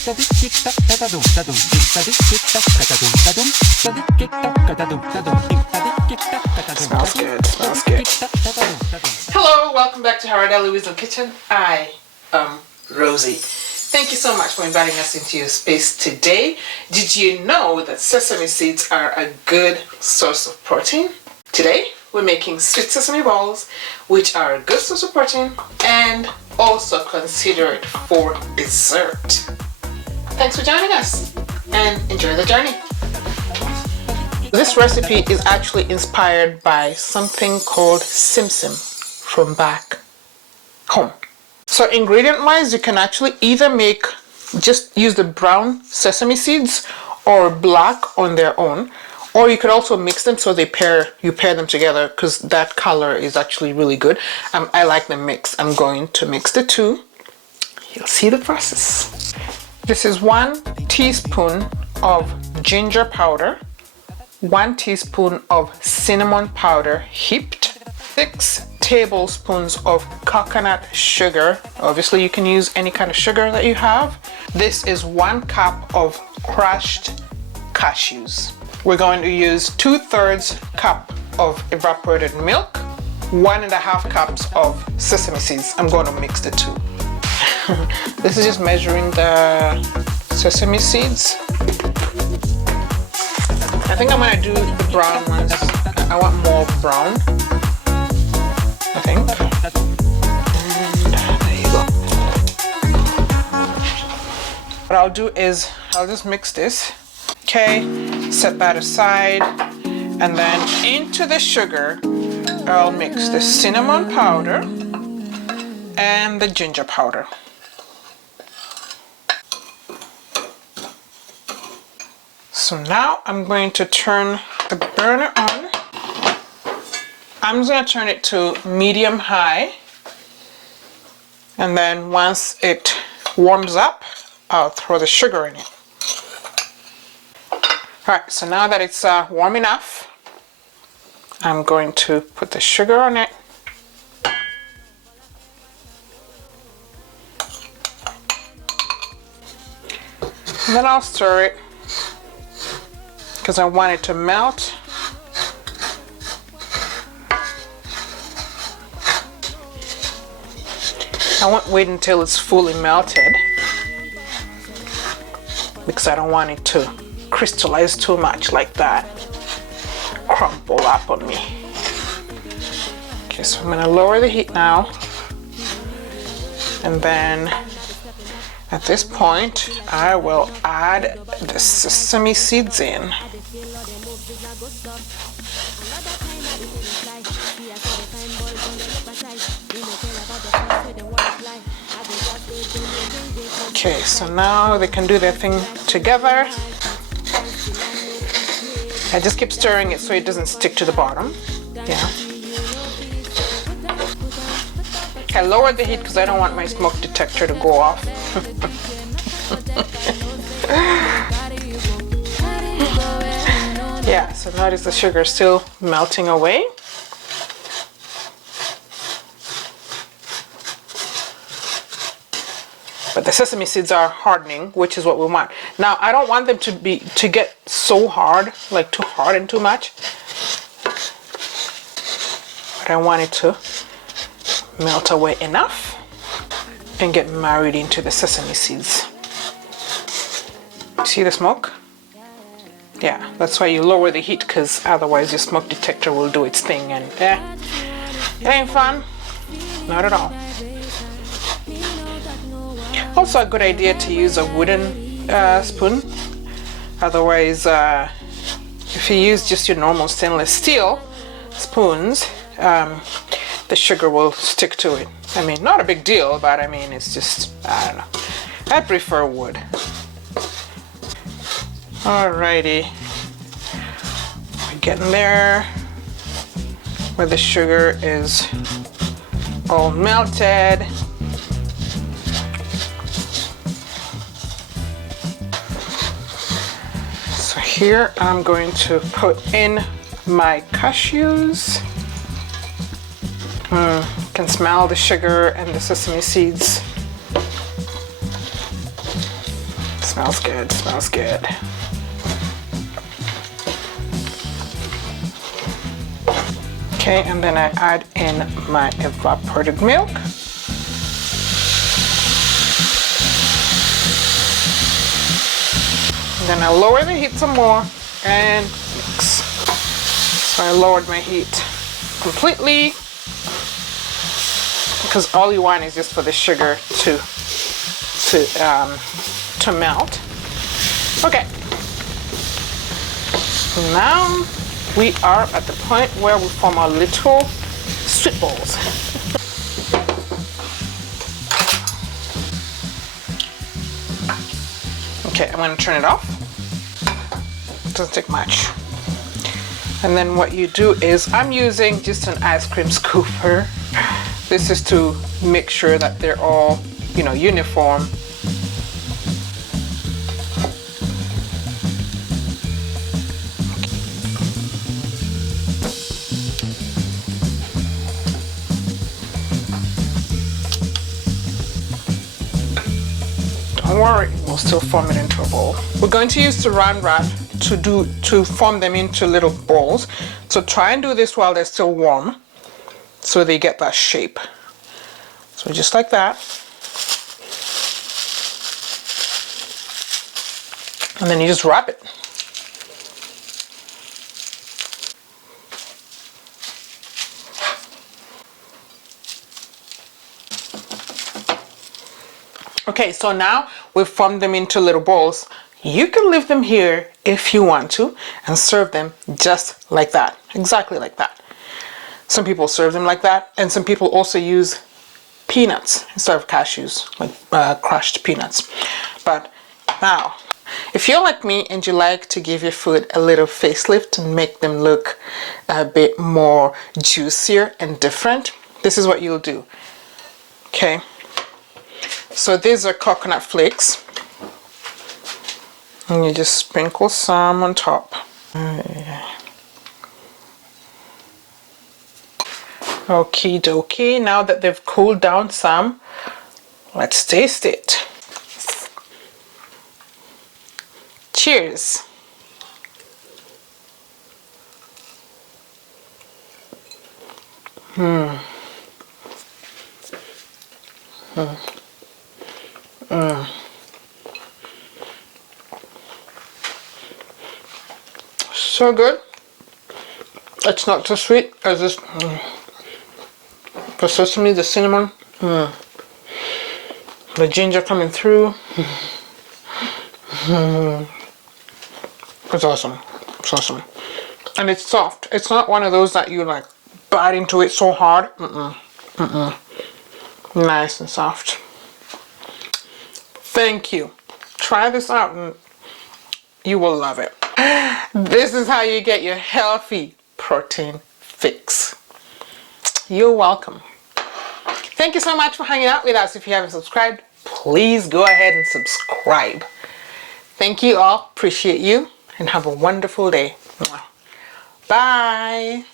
Smells good, smells good. Hello, welcome back to Haradali Wisdom Kitchen. I am Rosie. Thank you so much for inviting us into your space today. Did you know that sesame seeds are a good source of protein? Today, we're making sweet sesame balls, which are a good source of protein and also considered for dessert. Thanks for joining us and enjoy the journey. This recipe is actually inspired by something called Simsim from back home. So ingredient wise, you can actually either just use the brown sesame seeds or black on their own, or you could also mix them so you pair them together, because that color is actually really good. I like the mix. I'm going to mix the two. You'll see the process. This is 1 teaspoon of ginger powder, 1 teaspoon of cinnamon powder heaped, 6 tablespoons of coconut sugar. Obviously, you can use any kind of sugar that you have. This is 1 cup of crushed cashews. We're going to use 2/3 cup of evaporated milk, 1.5 cups of sesame seeds. I'm going to mix the two. This is just measuring the sesame seeds. I think I'm going to do the brown ones. I want more brown, I think. And there you go. What I'll do is I'll just mix this. Okay, set that aside, and then into the sugar I'll mix the cinnamon powder and the ginger powder. So now I'm going to turn the burner on. I'm just going to turn it to medium high, and then once it warms up, I'll throw the sugar in it. Alright, so now that it's warm enough, I'm going to put the sugar on it. And then I'll stir it because I want it to melt. I won't wait until it's fully melted because I don't want it to crystallize too much like that, crumple up on me. Okay, so I'm going to lower the heat now, and then at this point I will add the sesame seeds in. Okay, so now they can do their thing together. I just keep stirring it so it doesn't stick to the bottom. Yeah. I lowered the heat because I don't want my smoke detector to go off. Yeah, so notice the sugar is still melting away. But the sesame seeds are hardening, which is what we want. Now, I don't want them to get so hard, like too hard and too much. But I want it to melt away enough and get married into the sesame seeds. See the smoke? Yeah, that's why you lower the heat, because otherwise your smoke detector will do its thing, and it ain't fun. Not at all. Also a good idea to use a wooden spoon. Otherwise, if you use just your normal stainless steel spoons, the sugar will stick to it. I mean, not a big deal, but I mean, it's just, I don't know. I prefer wood. Alrighty. We're getting there where the sugar is all melted. So here I'm going to put in my cashews. You can smell the sugar and the sesame seeds. Smells good, smells good. Okay, and then I add in my evaporated milk. And then I lower the heat some more and mix. So I lowered my heat completely because all you want is just for the sugar to melt. Okay. Now we are at the point where we form our little sweet balls. Okay, I'm going to turn it off. It doesn't take much. And then what you do is, I'm using just an ice cream scooper. This is to make sure that they're all, you know, uniform. Don't worry, we'll still form it into a bowl. We're going to use Saran wrap to form them into little balls. So try and do this while they're still warm, so they get that shape. So just like that. And then you just wrap it. Okay, so now we've formed them into little balls. You can leave them here if you want to and serve them just like that, exactly like that. Some people serve them like that, and some people also use peanuts instead of cashews, like crushed peanuts. But now, if you're like me and you like to give your food a little facelift and make them look a bit more juicier and different, this is what you'll do. Okay. So these are coconut flakes, and you just sprinkle some on top. Okie dokie, now that they've cooled down some, let's taste it. Cheers. So good. It's not too sweet as this. The sesame, the cinnamon, the ginger coming through. It's awesome. It's awesome. And it's soft. It's not one of those that you like bite into it so hard. Nice and soft. Thank you. Try this out and you will love it. This is how you get your healthy protein fix. You're welcome. Thank you so much for hanging out with us. If you haven't subscribed, please go ahead and subscribe. Thank you all. Appreciate you and have a wonderful day. Bye.